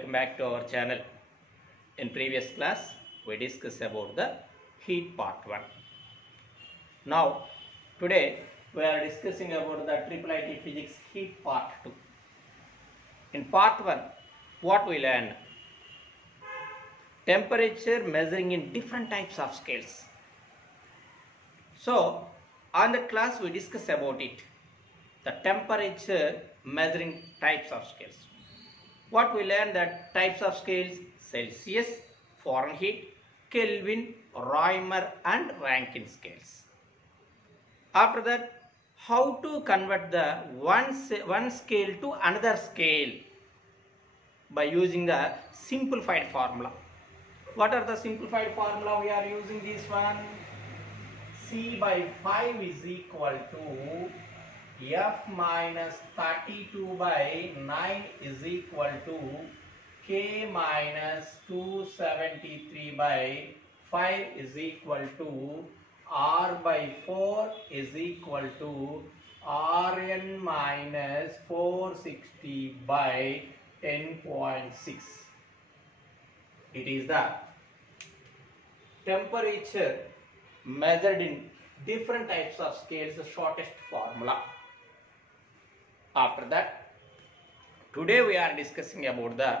welcome back to our channel. In previous class we discussed about the heat part 1. Now today we are discussing about the IIIT physics heat part 2. In part 1 what we learned? Temperature measuring in different types of scales. So on the class we discussed about it, the temperature measuring types of scales. What we learned that types of scales: Celsius, Fahrenheit, Kelvin, Rømer and Rankine scales. After that, how to convert the one scale to another scale by using the simplified formula. What are the simplified formula we are using? This one, C by 5 is equal to F minus 32 by 9 is equal to K minus 273 by 5 is equal to R by 4 is equal to Rn minus 460 by 10.6. It is the temperature measured in different types of scales, the shortest formula. After that, today we are discussing about the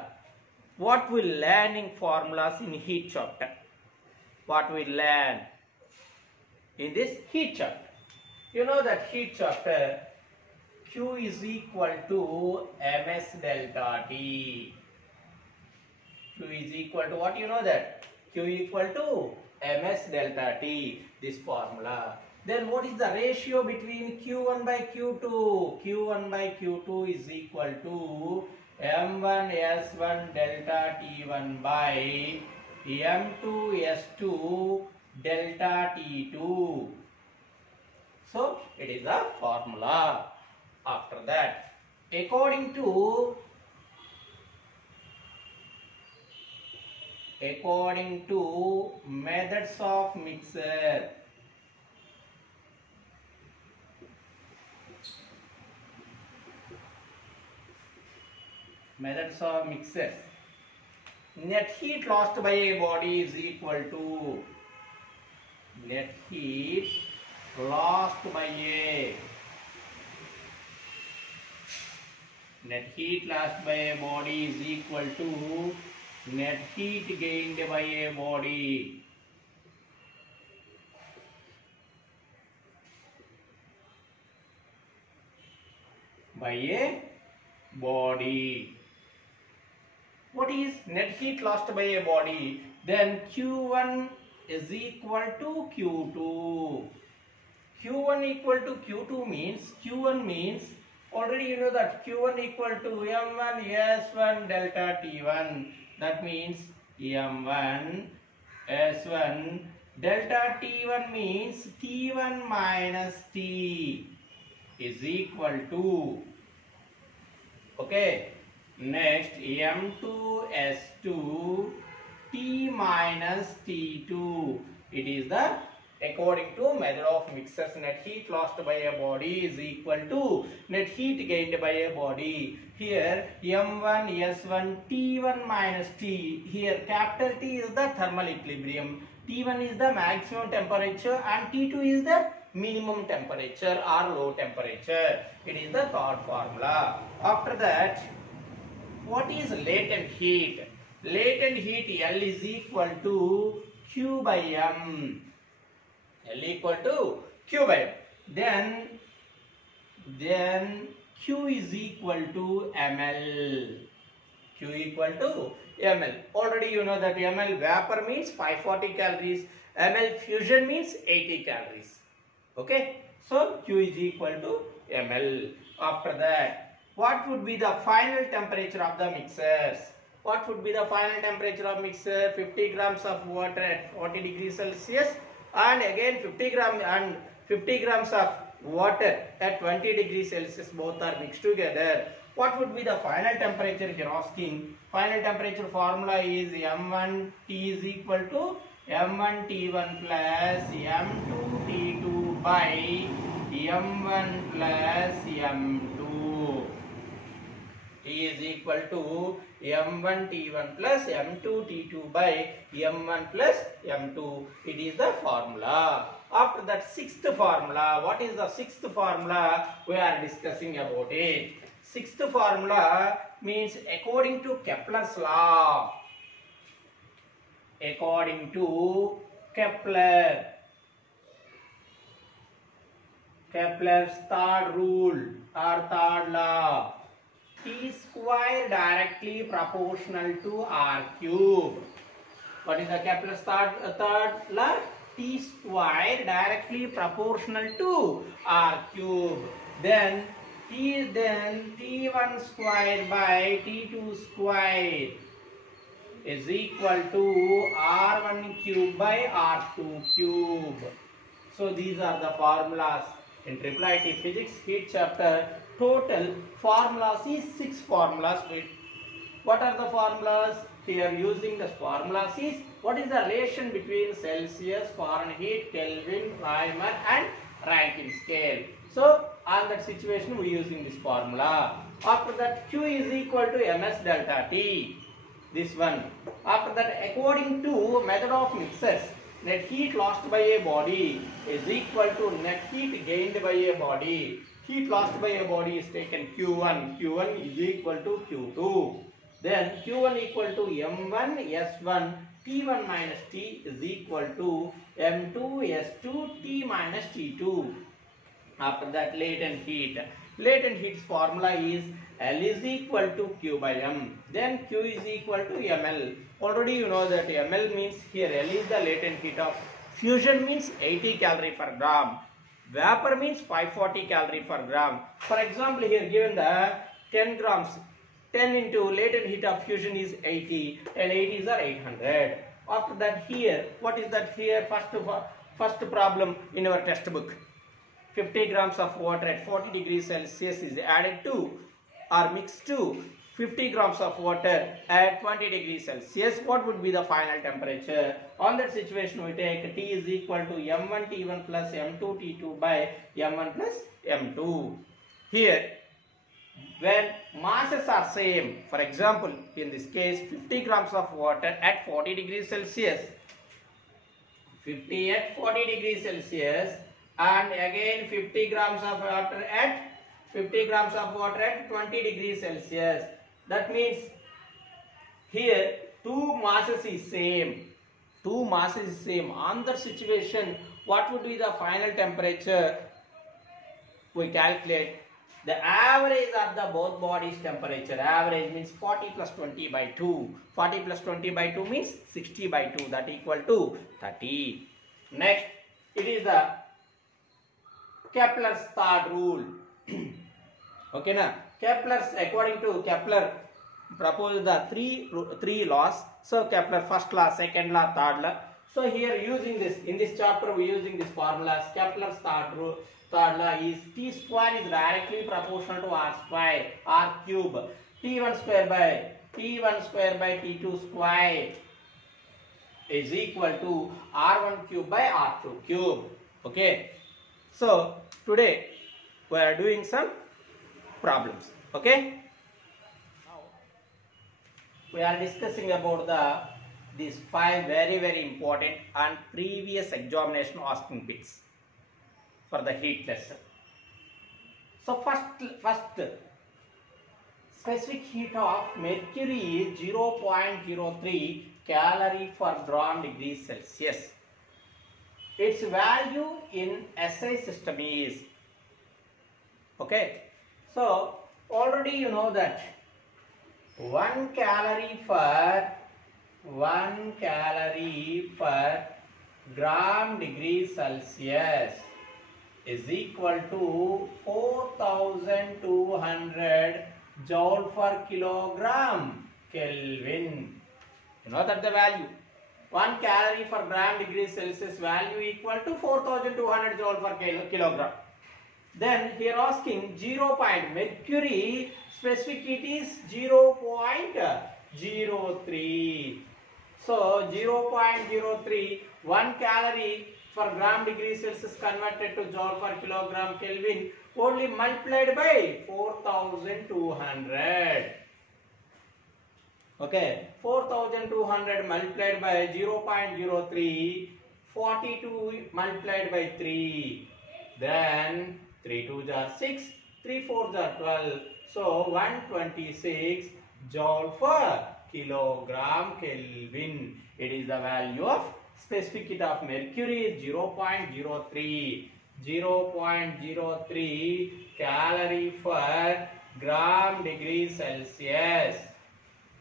what we learn in formulas in heat chapter. What we learn in this heat chapter. You know that heat chapter, Q is equal to ms delta T. Q is equal to what? You know that Q equal to ms delta T, this formula. Then what is the ratio between Q1 by Q2? Q1 by Q2 is equal to M1 S1 delta T1 by M2 S2 delta T2. So it is a formula. After that, according to methods of mixer, net heat lost by a body is equal to net heat lost by a body is equal to net heat gained by a body What is net heat lost by a body? Then Q1 is equal to Q2. Q1 equal to Q2 means, Q1 means, already you know that Q1 equal to M1 S1 delta T1. That means M1 S1 delta T1 means T1 minus T is equal to, okay, next M2 S2 T minus T2. It is the according to method of mixers, net heat lost by a body is equal to net heat gained by a body. Here M1 S1 T1 minus T. Here capital T is the thermal equilibrium, T1 is the maximum temperature and T2 is the minimum temperature or low temperature. It is the third formula. After that, what is latent heat? Latent heat L is equal to Q by M. L equal to Q by M. Then Q is equal to ml. Q equal to ml. Already you know that ml vapor means 540 calories. Ml fusion means 80 calories. Okay. So Q is equal to ml. After that, what would be the final temperature of the mixers? What would be the final temperature of mixer? 50 grams of water at 40 degrees Celsius and again 50 grams of water at 20 degrees Celsius. Both are mixed together. What would be the final temperature if you are asking? Final temperature formula is M1 T is equal to M1 T1 plus M2 T2 by M1 plus M2. T is equal to M1 T1 plus M2 T2 by M1 plus M2. It is the formula. After that, sixth formula. What is the sixth formula? We are discussing about it. Sixth formula means according to Kepler's law. According to Kepler's third rule or third law, T square directly proportional to R cube. What is the Kepler's third law? T square directly proportional to R cube. Then T1 square by T2 square is equal to R1 cube by R2 cube. So these are the formulas in IIIT Physics Heat chapter. Total formulas is 6 formulas. What are the formulas? Here using the formulas is what is the relation between Celsius, Fahrenheit, Kelvin, Reaumur and Rankine scale. So on that situation we using this formula. After that, Q is equal to ms delta T. This one. After that, according to method of mixers, net heat lost by a body is equal to net heat gained by a body. Heat lost by a body is taken Q1. Q1 is equal to Q2. Then Q1 equal to M1 S1 T1 minus T is equal to M2 S2 T minus T2. After that, latent heat. Latent heat's formula is L is equal to Q by M. Then Q is equal to ML. Already you know that ML means here L is the latent heat of fusion means 80 calorie per gram. Vapor means 540 calorie per gram. For example, here given the 10 grams. 10 into latent heat of fusion is 80 and 80s are 800. After that, here, what is that here? First problem in our textbook. 50 grams of water at 40 degrees Celsius is added to or mixed to 50 grams of water at 20 degrees Celsius. What would be the final temperature? On that situation, we take T is equal to M1 T1 plus M2 T2 by M1 plus M2. Here, when masses are same, for example, in this case, 50 grams of water at 40 degrees Celsius, 50 at 40 degrees Celsius, and again 50 grams of water at 20 degrees Celsius. That means here two masses is same. Two masses is same. On that situation, what would be the final temperature? We calculate the average of the both bodies temperature. Average means 40 plus 20 by 2. 40 plus 20 by 2 means 60 by 2. That equal to 30. Next, it is the Kepler's third rule. Okay, now Kepler's, according to Kepler, proposed the three laws. So Kepler first law, second law, third law. So here using this, in this chapter we using this formulas. Kepler's third law is T square is directly proportional to R square, R cube. T1 square by T2 square is equal to R1 cube by R2 cube. Okay. So today we are doing some problems. Okay. Now we are discussing about these 5 very important and previous examination asking bits for the heat lesson. So first specific heat of mercury is 0.03 calorie per gram degree Celsius. Its value in SI system is, okay, so already you know that 1 calorie per gram degree Celsius is equal to 4200 joule per kilogram Kelvin. You know that the value 1 calorie per gram degree Celsius value equal to 4200 joule per kilogram. Then here asking 0. Mercury specific heat is 0.03. So 0.03 1 calorie per gram degree Celsius converted to joule per kilogram Kelvin only multiplied by 4200. Okay, 4200 multiplied by 0.03, 42 multiplied by 3, then 3 2s are 6, 3 4s are 12, so 126 joule per kilogram Kelvin. It is the value of specific heat of mercury is 0.03, 0.03 calorie per gram degree Celsius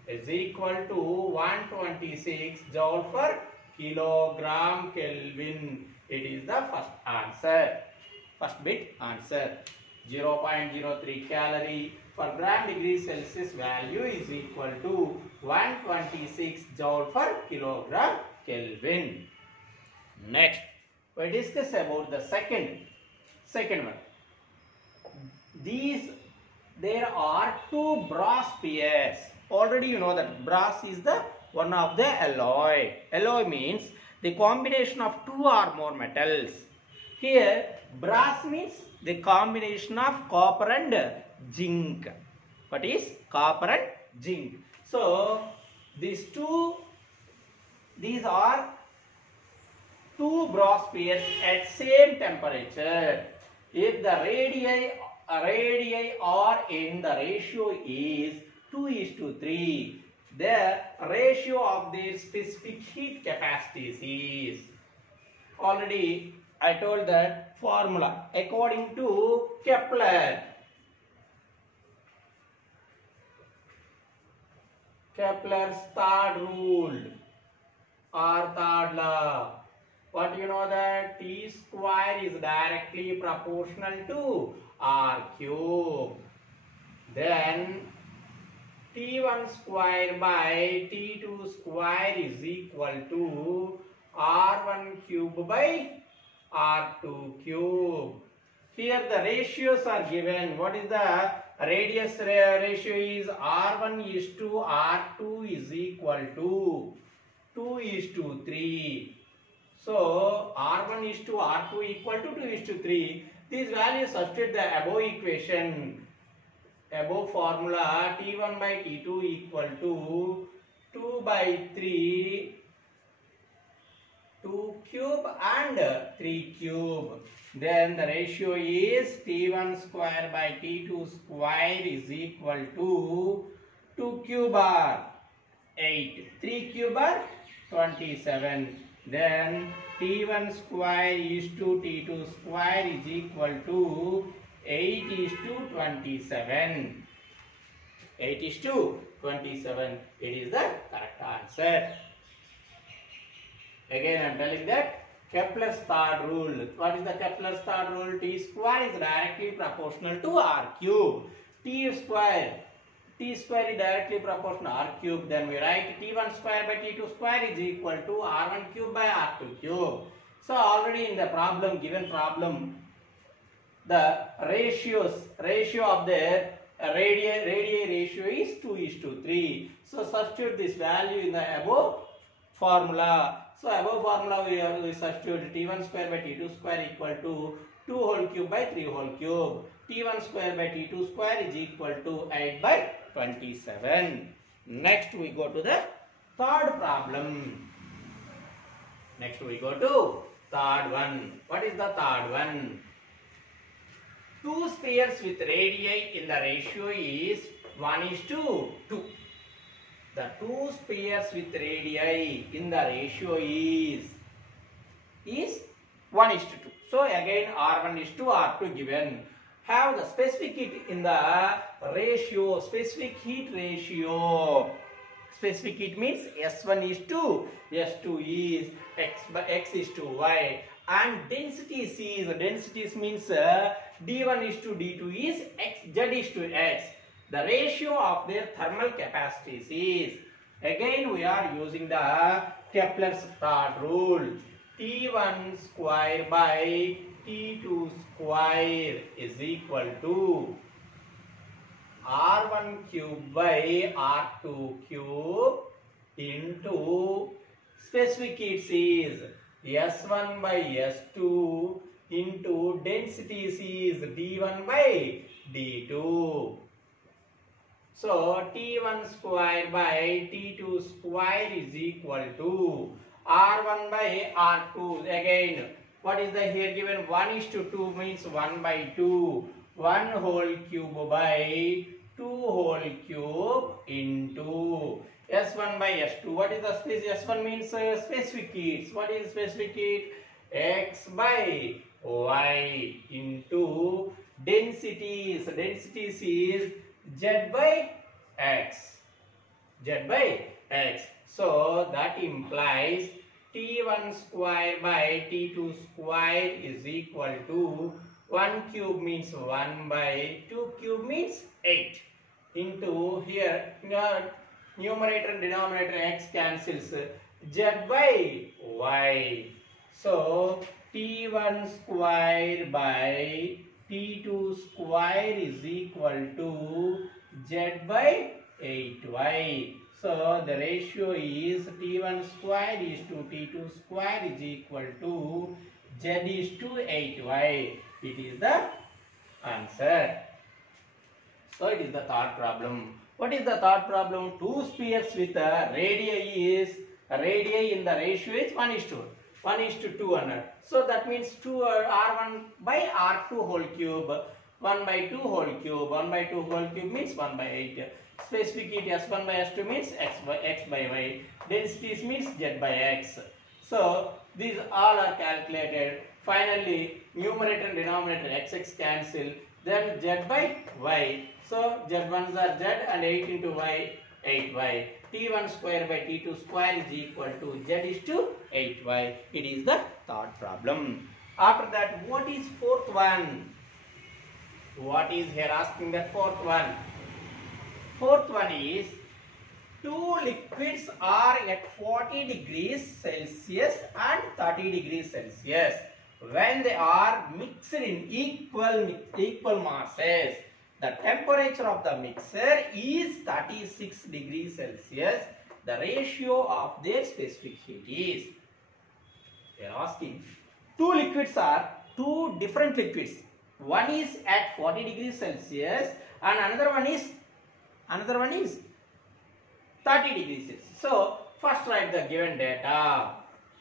is equal to 126 joule per kilogram Kelvin. It is the first answer. First bit answer. 0.03 calorie per gram degree Celsius value is equal to 126 joule per kilogram Kelvin. Next, we discuss about the second one. There are two brass pairs. Already you know that brass is the one of the alloy. Alloy means the combination of two or more metals. Here brass means the combination of copper and zinc. What is copper and zinc? So these are two brass pairs at same temperature. If the radii are in the ratio is 2:3, the ratio of their specific heat capacities is, already I told that formula according to Kepler's third rule or third law. What you know that T square is directly proportional to R cube. Then T1 square by T2 square is equal to R1 cube by R2 cube. Here the ratios are given. What is the radius ratio is R1 is to R2 is equal to 2:3. So R1 is to R2 equal to 2:3. These values substitute the above equation. Above formula T1 by T2 equal to 2/3, 2 cube and 3 cube. Then the ratio is T1 square by T2 square is equal to 2 cube are 8, 3 cube are 27. Then T1 square is to T2 square is equal to 8:27. 8:27. It is the correct answer. Again I am telling that Kepler's third rule. What is the Kepler's third rule? T square is directly proportional to R cube. T square is directly proportional to R cube. Then we write T1 square by T2 square is equal to R1 cube by R2 cube. So already in the problem, given problem, the ratio of the radii ratio is 2:3. So substitute this value in the above formula. So above formula we substitute T1 square by T2 square equal to 2 whole cube by 3 whole cube. T1 square by T2 square is equal to 8/27. Next we go to the third problem. Next we go to third one. What is the third one? Two spheres with radii in the ratio is 1:2. The two spheres with radii in the ratio is 1:2. So again R1:R2 given. Have the specific heat in the ratio, specific heat ratio. Specific heat means S1:S2 is X:Y. And densities is, densities means D1:D2 is Z:X. The ratio of their thermal capacities is, again we are using the Kepler's third rule. T1 square by T2 square is equal to R1 cube by R2 cube into specific heat is S1 by S2 into density C is d1 by d2. So T1 square by T2 square is equal to R1 by R2. Again, what is the here given? 1:2 means 1 by 2. 1 whole cube by 2 whole cube into S1 by S2. What is the space? S1 means specific heat. What is specific heat? X by Y into densities. Densities is Z by X. Z by X. So that implies T1 square by T2 square is equal to 1 cube means 1 by 2 cube means 8 into here numerator and denominator X cancels Z by Y. So T1 square by T2 square is equal to Z by 8Y. So the ratio is T1 square is to T2 square is equal to Z is to 8Y. It is the answer. So it is the third problem. What is the third problem? Two spheres with a radii in the ratio is 1:1. 1:200. So that means 2 R1 by R2 whole cube, 1 by 2 whole cube, 1 by 2 whole cube means 1 by 8. Specific heat S1 by S2 means X by Y. Densities means Z by X. So these all are calculated. Finally, numerator and denominator XX cancel. Then Z by Y. So Z1s are Z and 8 into Y, 8Y. T1 square by T2 square is equal to Z is to 8Y. It is the third problem. After that, what is fourth one? What is here asking that fourth one? Fourth one is two liquids are at 40 degrees Celsius and 30 degrees Celsius. When they are mixed in equal masses, the temperature of the mixer is 36 degrees Celsius. The ratio of their specific heat is. They are asking two liquids are two different liquids. One is at 40 degrees Celsius and another one is 30 degrees Celsius. So first write the given data.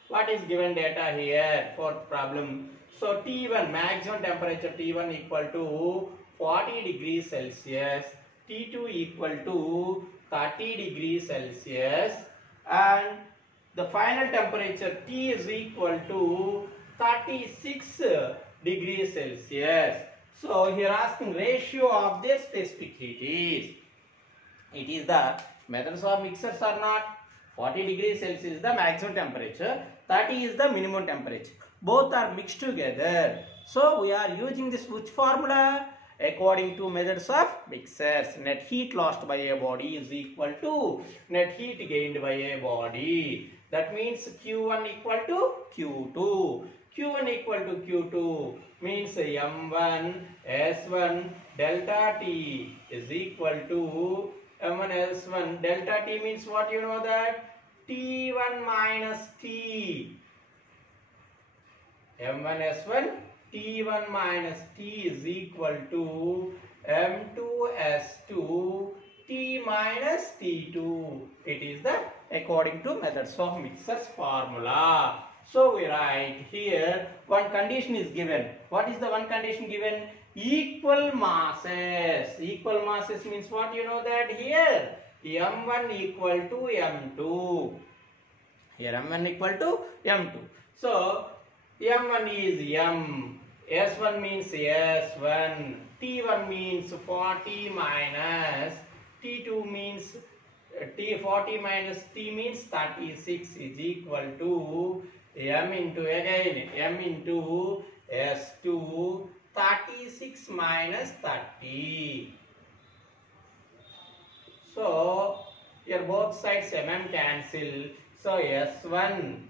What is given data here? Fourth problem. So T1 maximum temperature T1 equal to 40 degrees Celsius, T2 equal to 30 degrees Celsius, and the final temperature T is equal to 36 degrees Celsius. So here asking ratio of their specific heat is. It is the methods of mixers are not. 40 degrees Celsius is the maximum temperature, 30 is the minimum temperature. Both are mixed together. So we are using this which formula? According to methods of mixers, net heat lost by a body is equal to net heat gained by a body. That means Q1 equal to Q2. Q1 equal to Q2 means M1 S1 delta T is equal to M1 S1 delta T means what you know that? T1 minus T. M1 S1 T1 minus T is equal to M2 S2 T minus T2. It is the according to methods of mixers formula. So we write here one condition is given. What is the one condition given? Equal masses. Equal masses means what you know that here? M1 equal to M2. Here M1 equal to M2. So M1 is M. S1 means S1. T1 means 40 minus. T2 means T40 minus T means 36 is equal to M into again M into S2 36 minus 30. So here both sides mm cancel. So S1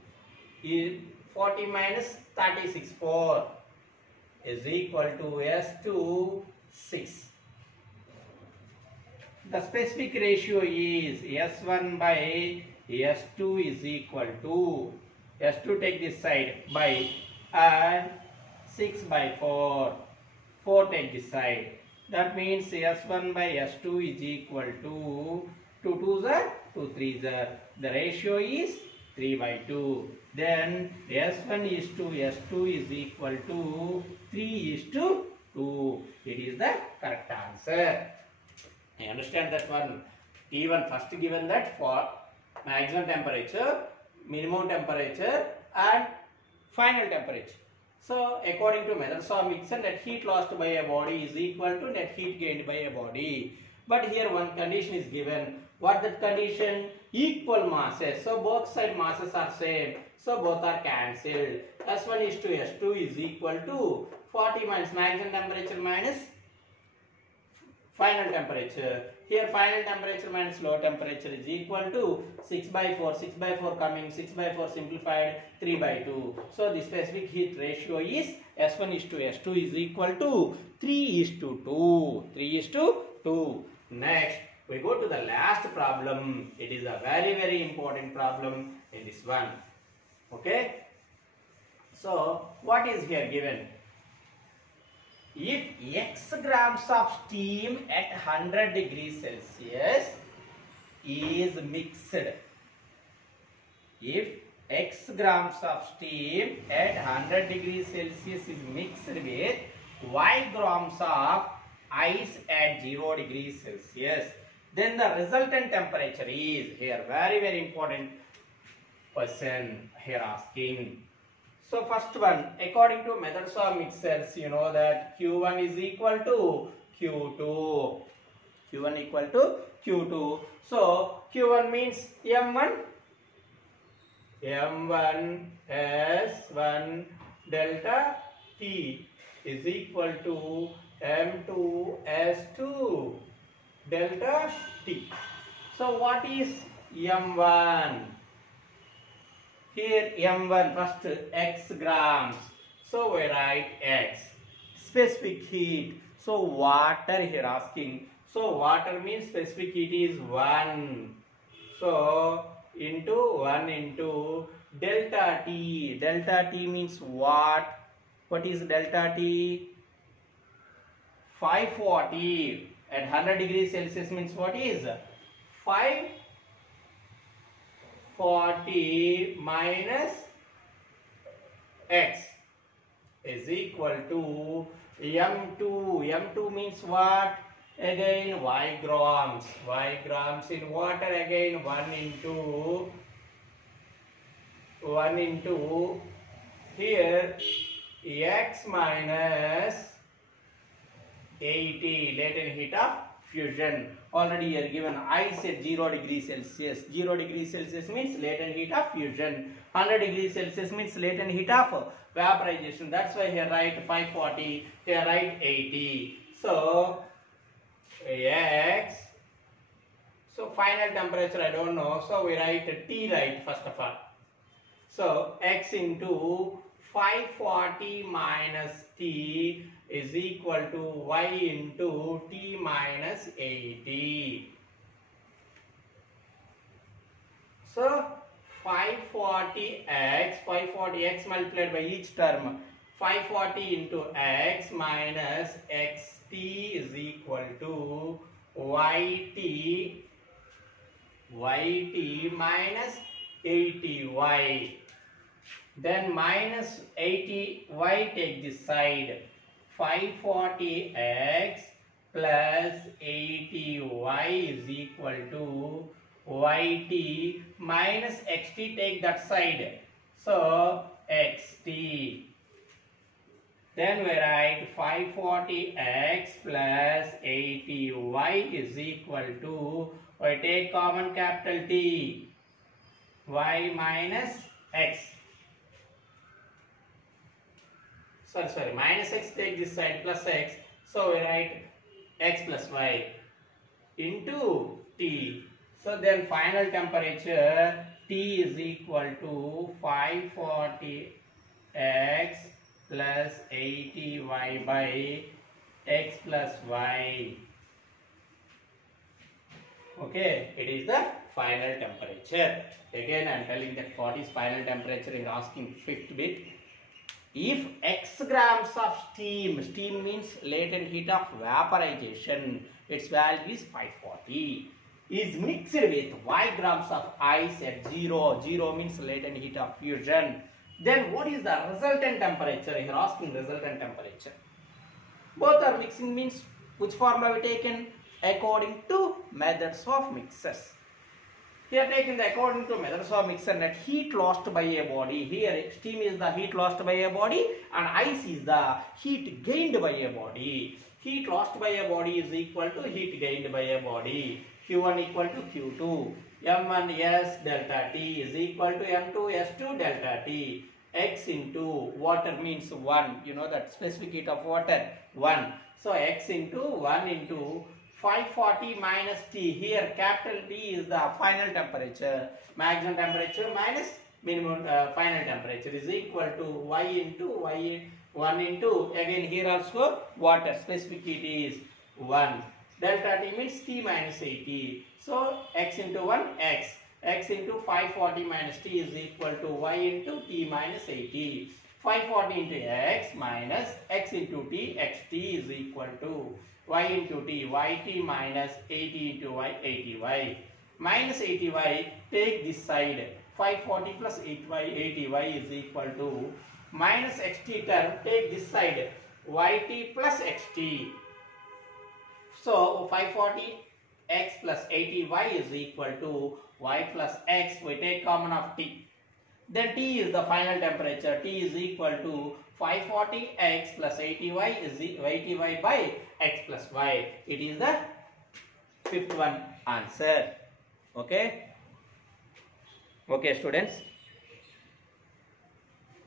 is 40 minus 36 4 is equal to S2 6. The specific ratio is S1 by S2 is equal to S2 take this side by and 6 by 4. 4 take this side. That means S1 by S2 is equal to 2 2s are 2 3s are. The ratio is 3 by 2. Then S1 is to S2 is equal to 3 is to 2. It is the correct answer. I understand that one. Even first given that for maximum temperature, minimum temperature and final temperature. So according to methods of mixture, net heat lost by a body is equal to net heat gained by a body. But here one condition is given. What that condition? Equal masses. So both side masses are same. So both are cancelled. S1 is to S2 is equal to 40 minus maximum temperature minus final temperature. Here final temperature minus low temperature is equal to 6 by 4. 6 by 4 coming, 6 by 4 simplified, 3 by 2. So the specific heat ratio is S1 is to S2 is equal to 3 is to 2. 3 is to 2. Next, we go to the last problem. It is a very, very important problem in this one. Okay. So what is here given? If X grams of steam at 100 degrees Celsius is mixed, if X grams of steam at 100 degrees Celsius is mixed with Y grams of ice at 0 degrees Celsius, then the resultant temperature is, here very, very important question here asking. So first one, according to methods of mixers, you know that Q1 is equal to Q2. Q1 equal to Q2. So Q1 means M1. M1 S1 delta T is equal to M2 S2 delta T. So what is M1? Here M1 first X grams. So we write X. Specific heat. So water here asking. So water means specific heat is 1. So into 1 into delta T. Delta T means what? What is delta T? 540 at 100 degrees Celsius means what is? 540 minus X is equal to M2. M2 means what? Again Y grams. Y grams in water again 1 into here X minus 80 latent heat of fusion. Already here given ice at 0 degrees Celsius. 0 degrees Celsius means latent heat of fusion. 100 degrees Celsius means latent heat of vaporization. That's why here write 540, here write 80. So X. So final temperature I don't know. So we write T right first of all. So X into 540 minus T is equal to Y into T minus 80. So 540x multiplied by each term. 540 into x minus xt is equal to yt minus 80y. Then minus 80y take this side. 540x plus 80y is equal to yt minus xt take that side. So xt. Then we write 540x plus 80y is equal to, we take common capital T, y minus x. Sorry, minus x take this side plus x. So we write x plus y into T. So then final temperature T is equal to 540x plus 80y by x plus y. Okay, it is the final temperature. Again I am telling that what is final temperature is asking fifth bit. if x grams of steam means latent heat of vaporization, its value is 540, is mixed with y grams of ice at 0 means latent heat of fusion, then what is the resultant temperature? Here asking resultant temperature. Both are mixing means which formula we taken? According to methods of mixers. Here taken the according to methods of mixer, net heat lost by a body. Here steam is the heat lost by a body and ice is the heat gained by a body. Heat lost by a body is equal to heat gained by a body. Q1 equal to Q2. M1 S delta T is equal to M2 S2 delta T. X into water means 1. You know that specific heat of water 1. So X into 1 into 540 minus T. Here capital T is the final temperature. Maximum temperature minus minimum final temperature is equal to Y into Y 1 into again here also water. Specific heat is 1. Delta T means T minus 80. So X into 1 X. X into 540 minus T is equal to Y into T minus 80. 540 into X minus X into T, XT is equal to Y into T, YT minus 80 into Y, 80Y. Minus 80Y, take this side. 540 plus 80Y is equal to minus XT term, take this side. YT plus XT. So 540 X plus 80Y is equal to Y plus X. We take common of T. Then T is the final temperature. T is equal to 540 X plus 80Y is 80Y by X plus Y. It is the fifth one answer. Okay. Okay, students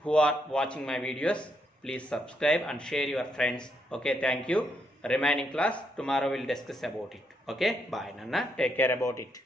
who are watching my videos, please subscribe and share your friends. Okay, thank you. Remaining class tomorrow we'll discuss about it. Okay, bye Nana, take care about it.